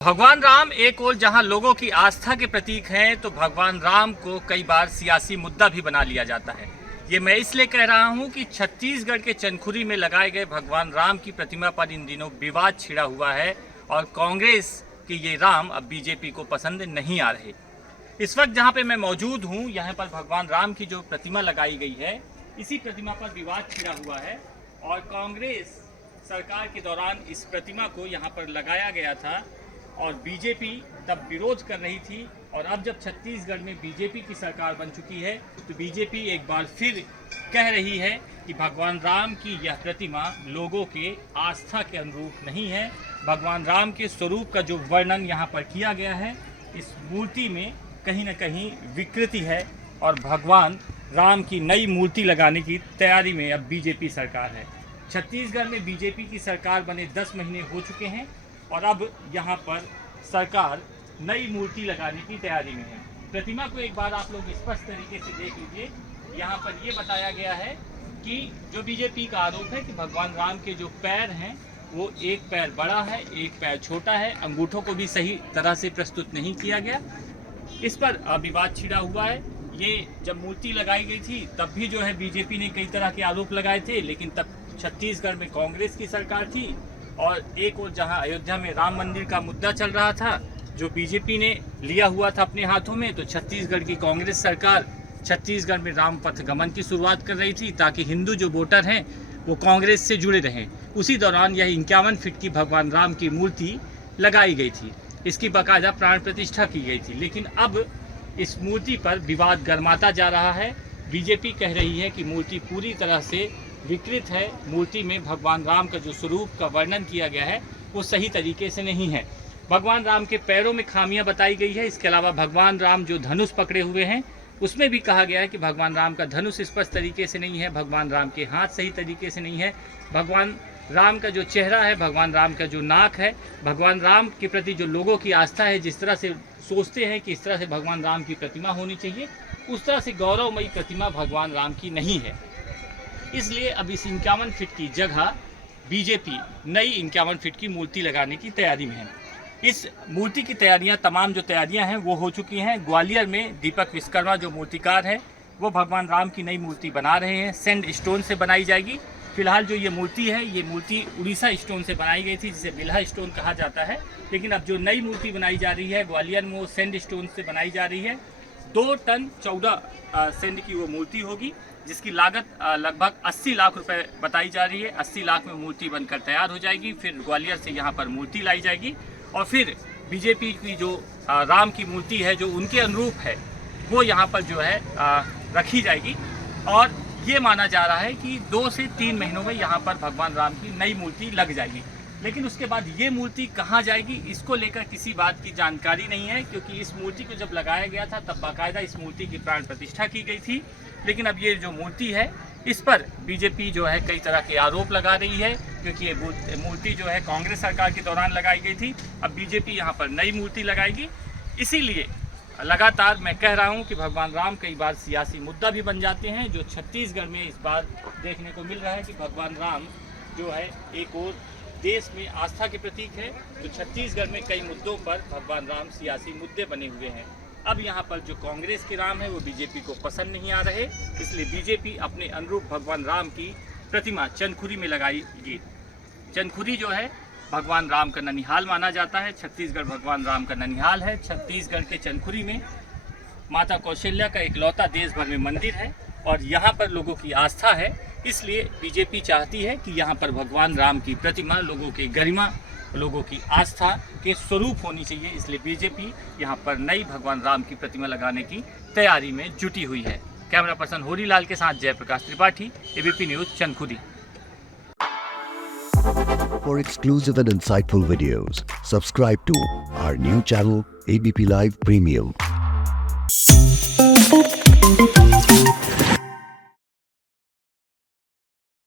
भगवान राम एक ओर जहां लोगों की आस्था के प्रतीक हैं, तो भगवान राम को कई बार सियासी मुद्दा भी बना लिया जाता है। ये मैं इसलिए कह रहा हूं कि छत्तीसगढ़ के चंदखुरी में लगाए गए भगवान राम की प्रतिमा पर इन दिनों विवाद छिड़ा हुआ है और कांग्रेस के ये राम अब बीजेपी को पसंद नहीं आ रहे। इस वक्त जहाँ पे मैं मौजूद हूँ, यहाँ पर भगवान राम की जो प्रतिमा लगाई गई है, इसी प्रतिमा पर विवाद छिड़ा हुआ है और कांग्रेस सरकार के दौरान इस प्रतिमा को यहाँ पर लगाया गया था और बीजेपी तब विरोध कर रही थी। और अब जब छत्तीसगढ़ में बीजेपी की सरकार बन चुकी है, तो बीजेपी एक बार फिर कह रही है कि भगवान राम की यह प्रतिमा लोगों के आस्था के अनुरूप नहीं है। भगवान राम के स्वरूप का जो वर्णन यहाँ पर किया गया है, इस मूर्ति में कहीं न कहीं विकृति है और भगवान राम की नई मूर्ति लगाने की तैयारी में अब बीजेपी सरकार है। छत्तीसगढ़ में बीजेपी की सरकार बने 10 महीने हो चुके हैं और अब यहाँ पर सरकार नई मूर्ति लगाने की तैयारी में है। प्रतिमा को एक बार आप लोग स्पष्ट तरीके से देख लीजिए। यहाँ पर ये बताया गया है कि जो बीजेपी का आरोप है कि भगवान राम के जो पैर हैं, वो एक पैर बड़ा है, एक पैर छोटा है, अंगूठों को भी सही तरह से प्रस्तुत नहीं किया गया। इस पर विवाद छिड़ा हुआ है। ये जब मूर्ति लगाई गई थी तब भी जो है बीजेपी ने कई तरह के आरोप लगाए थे, लेकिन तब छत्तीसगढ़ में कांग्रेस की सरकार थी और एक और जहां अयोध्या में राम मंदिर का मुद्दा चल रहा था, जो बीजेपी ने लिया हुआ था अपने हाथों में, तो छत्तीसगढ़ की कांग्रेस सरकार छत्तीसगढ़ में राम पथ गमन की शुरुआत कर रही थी ताकि हिंदू जो वोटर हैं वो कांग्रेस से जुड़े रहें। उसी दौरान यह 51 फीट की भगवान राम की मूर्ति लगाई गई थी। इसकी बाकायदा प्राण प्रतिष्ठा की गई थी, लेकिन अब इस मूर्ति पर विवाद गर्माता जा रहा है। बीजेपी कह रही है कि मूर्ति पूरी तरह से विकृत है, मूर्ति में भगवान राम का जो स्वरूप का वर्णन किया गया है वो सही तरीके से नहीं है। भगवान राम के पैरों में खामियां बताई गई है। इसके अलावा भगवान राम जो धनुष पकड़े हुए हैं, उसमें भी कहा गया है कि भगवान राम का धनुष स्पष्ट तरीके से नहीं है, भगवान राम के हाथ सही तरीके से नहीं है, भगवान राम का जो चेहरा है, भगवान राम का जो नाक है, भगवान राम के प्रति जो लोगों की आस्था है, जिस तरह से सोचते हैं कि इस तरह से भगवान राम की प्रतिमा होनी चाहिए, उस तरह से गौरवमयी प्रतिमा भगवान राम की नहीं है। इसलिए अब इस 51 फीट की जगह बीजेपी नई 51 फीट की मूर्ति लगाने की तैयारी में है। इस मूर्ति की तैयारियां, तमाम जो तैयारियां हैं वो हो चुकी हैं। ग्वालियर में दीपक विश्वकर्मा जो मूर्तिकार है, वो भगवान राम की नई मूर्ति बना रहे हैं। सैंड स्टोन से बनाई जाएगी। फिलहाल जो ये मूर्ति है, ये मूर्ति उड़ीसा स्टोन से बनाई गई थी, जिसे बिल्हा स्टोन कहा जाता है। लेकिन अब जो नई मूर्ति बनाई जा रही है ग्वालियर में, वो सैंड स्टोन से बनाई जा रही है। 2 टन 14 सैंड की वो मूर्ति होगी, जिसकी लागत लगभग 80 लाख रुपए बताई जा रही है। 80 लाख में मूर्ति बनकर तैयार हो जाएगी। फिर ग्वालियर से यहाँ पर मूर्ति लाई जाएगी और फिर बीजेपी की जो राम की मूर्ति है, जो उनके अनुरूप है, वो यहाँ पर जो है रखी जाएगी। और ये माना जा रहा है कि 2 से 3 महीनों में यहाँ पर भगवान राम की नई मूर्ति लग जाएगी। लेकिन उसके बाद ये मूर्ति कहाँ जाएगी, इसको लेकर किसी बात की जानकारी नहीं है, क्योंकि इस मूर्ति को जब लगाया गया था तब बाकायदा इस मूर्ति की प्राण प्रतिष्ठा की गई थी। लेकिन अब ये जो मूर्ति है, इस पर बीजेपी जो है कई तरह के आरोप लगा रही है, क्योंकि ये मूर्ति जो है कांग्रेस सरकार के दौरान लगाई गई थी। अब बीजेपी यहाँ पर नई मूर्ति लगाएगी। इसीलिए लगातार मैं कह रहा हूँ कि भगवान राम कई बार सियासी मुद्दा भी बन जाते हैं, जो छत्तीसगढ़ में इस बार देखने को मिल रहा है कि भगवान राम जो है एक और देश में आस्था के प्रतीक है, तो छत्तीसगढ़ में कई मुद्दों पर भगवान राम सियासी मुद्दे बने हुए हैं। अब यहाँ पर जो कांग्रेस के राम है वो बीजेपी को पसंद नहीं आ रहे, इसलिए बीजेपी अपने अनुरूप भगवान राम की प्रतिमा चंदखुरी में लगाएगी। चंदखुरी जो है भगवान राम का ननिहाल माना जाता है। छत्तीसगढ़ भगवान राम का ननिहाल है। छत्तीसगढ़ के चंदखुरी में माता कौशल्या का इकलौता देश भर में मंदिर है और यहाँ पर लोगों की आस्था है। इसलिए बीजेपी चाहती है कि यहाँ पर भगवान राम की प्रतिमा लोगों की गरिमा, लोगों की आस्था के स्वरूप होनी चाहिए। इसलिए बीजेपी यहाँ पर नई भगवान राम की प्रतिमा लगाने की तैयारी में जुटी हुई है। कैमरा पर्सन होरीलाल के साथ Jayprakash Tripathi, ABP News, Chandkhuri. For exclusive and insightful videos, subscribe to our new channel ABP Live Premium.